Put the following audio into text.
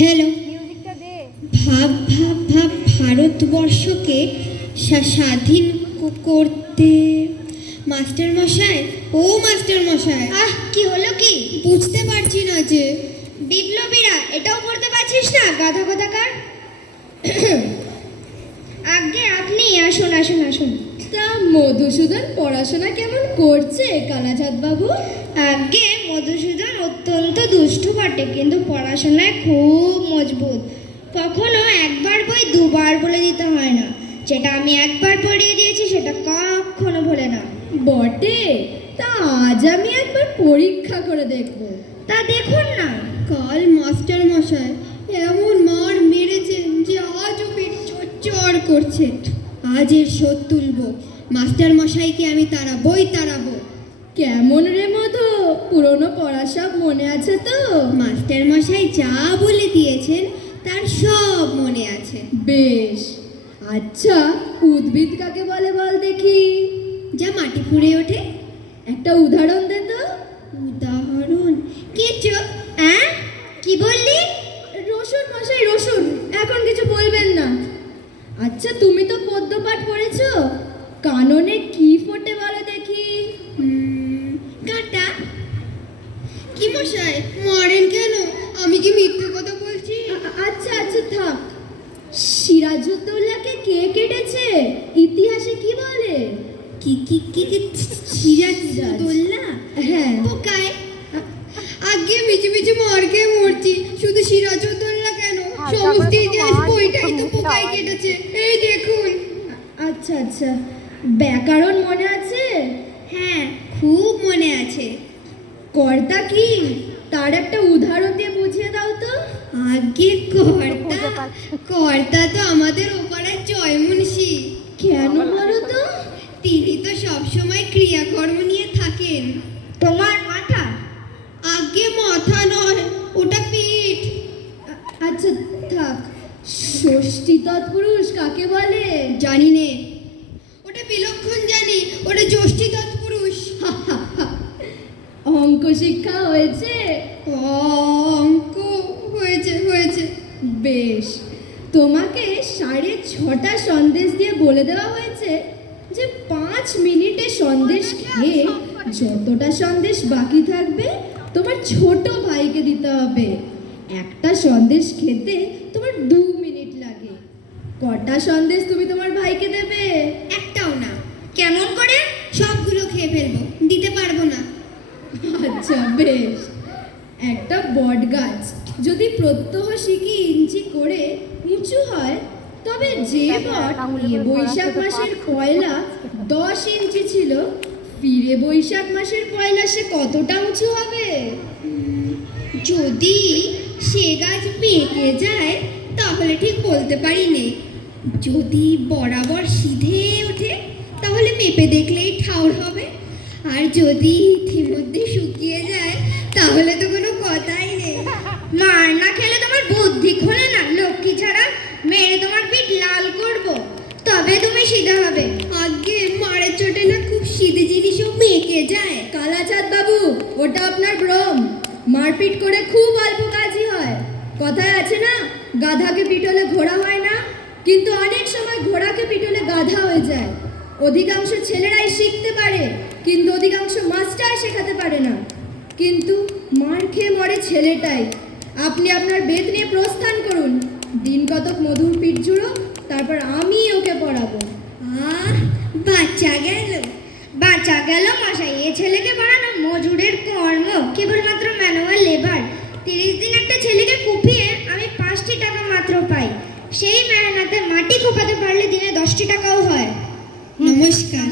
Hello, ভাব ভাব ভাব ভারতবর্ষকে স্বাধীন করতে। মাস্টার মশাই, ও মাস্টার মশাই, কি হলো? কি বুঝতে পারছি না যে বিপ্লবীরা এটাও করতে পারছিস না? গাধা কোথাকার। আগে আপনি আসুন আসুন আসুন। তা মধুসূদন পড়াশোনা কেমন করছে কালাচাঁদ বাবু? আগে মধুসূদন অত্যন্ত দুষ্টু বটে, কিন্তু পড়াশোনায় খুব মজবুত। কখনো একবার বই দুবার বলে দিতে হয় না। যেটা আমি একবার পড়িয়ে দিয়েছি সেটা কখনো ভোলে না। বটে? তা আজ আমি একবার পরীক্ষা করে দেখব। তা দেখুন না। কাল মাস্টার মশাই এমন মার মেরেছে যে আজও পেট চড় করছে। আজ এর শোধ তুলবো। মাস্টার মশাইকে আমি তাড়াবো। কেমন রে মধু, পুরনো পড়া সব মনে আছে তো? মাস্টার মশাই যা বলে দিয়েছেন তার সব মনে আছে। বেশ। আচ্ছা, উদ্ভিদ কাকে বলে বল দেখি? যা মাটি ফুঁড়ে ওঠে। একটা উদাহরণ দে তো। উদাহরণ? কিছু কি বললি? রসুন মশাই, রসুন। এখন কিছু বলবেন না। আচ্ছা, তুমি তো পদ্য পাঠ পড়েছো। কাননে কি ফোটে বলো দেখি? কাঁটা। কি মশাই মারেন কেন? আমি কি মিথ্যে কথা বলছি? আচ্ছা আচ্ছা, থাক। সিরাজউদ্দৌলাকে কে কেটেছে ইতিহাসে কি বলে? কি কি কি কি সিরাজউদ্দৌলা? হ্যাঁ। পোকায়। আগে মিছে মিছে মার খেয়ে মরছি। শুধু সিরাজউদ্দৌলা কেন, সমস্ত ইতিহাস বইটাই তো পোকায় কেটেছে। এই দেখুন। আচ্ছা আচ্ছা, ব্যাকরণ মনে আছে? হ্যাঁ, খুব মনে আছে। কর্তা কি, তার একটা উদাহরণ দিয়ে বুঝিয়ে দাও তো। আগে কর্তা তো আমাদের ওপাড়ার জয়মুন্সি। কেন বলো তো? তিনি তো সবসময় ক্রিয়াকর্ম নিয়ে থাকেন। তোমার মাথা? আগে মাথা নয়, ওটা পিঠ। আচ্ছা থাক। ষষ্ঠী তৎপুরুষ কাকে বলে? জানি নে, ওটা বিলক্ষণ জানি, ওটা ষষ্ঠী তৎপুরুষ। অঙ্ক শিক্ষা হয়েছে? অঙ্ক হয়েছে। বেশ। তোমাকে 6:30 সন্দেশ দিয়ে বলে দেওয়া হয়েছে যে 5 মিনিটে সন্দেশ খেয়ে যতটা সন্দেশ বাকি থাকবে তোমার ছোট ভাইকে দিতে হবে। একটা সন্দেশ খেতে তোমার 2 মিনিট লাগে। কটা সন্দেশ তুমি তোমার ভাইকে দেবে? একটাও না। কেমন করে? সবগুলো খেয়ে ফেলবো, দিতে পারবো না। আচ্ছা বেশ। একটা বট গাছ যদি প্রত্যহ সিকি ইঞ্চি করে উঁচু হয়, তবে যে বট বৈশাখ মাসের পয়লা 10 ইঞ্চি ছিল, ফিরে বৈশাখ মাসের পয়লা সে কতটা উঁচু হবে? যদি সে গাছ বেঁকে যায় তাহলে ঠিক বলতে পারি নে। যদি বরাবর সিধে ওঠে তাহলে মেপে দেখলেই ঠাউর হবে। আর যদি ইতিমধ্যে শুকিয়ে যায় তাহলে তো কোনো কথাই নেই। মার না খেলে তোমার বুদ্ধি খোলে না? লক্ষ্মী ছাড়া মেরে তোমার পিঠ লাল করব, তবে তুমি সিধা হবে। আগে মারের চোটে না খুব সিধে জিনিসও বেঁকে যায়। কালাচাঁদ বাবু, ওটা আপনার ভ্রম। মারপিট করে খুব অল্প কাজই হয়। কথায় আছে না, গাধাকে পিটলে ঘোড়া হয় না? কিন্তু অনেক সময় ঘোড়াকে পিটলে গাধা হয়ে যায়। অধিকাংশ ছেলেরাই শিখতে পারে, কিন্তু অধিকাংশ মাস্টার শেখাতে পারে না। কিন্তু মার খেয়ে মরে ছেলেটাই। আপনি আপনার বেদ নিয়ে প্রস্থান করুন। দিন কতক মধুর পিঠ জুড়ো, তারপর আমি ওকে পড়াবো। বাঁচা গেল মশাই। এ ছেলেকে পড়ানো মজুরের কর্ম, কেবলমাত্র ম্যানুয়াল লেবার। 30 দিন একটা ছেলেকে কুপিয়ে আমি 5টি টাকা মাত্র পাই। সেই মেহনতে মাটি কোপাতে পারলে দিনে 10টি টাকাও হয়। নমস্কার।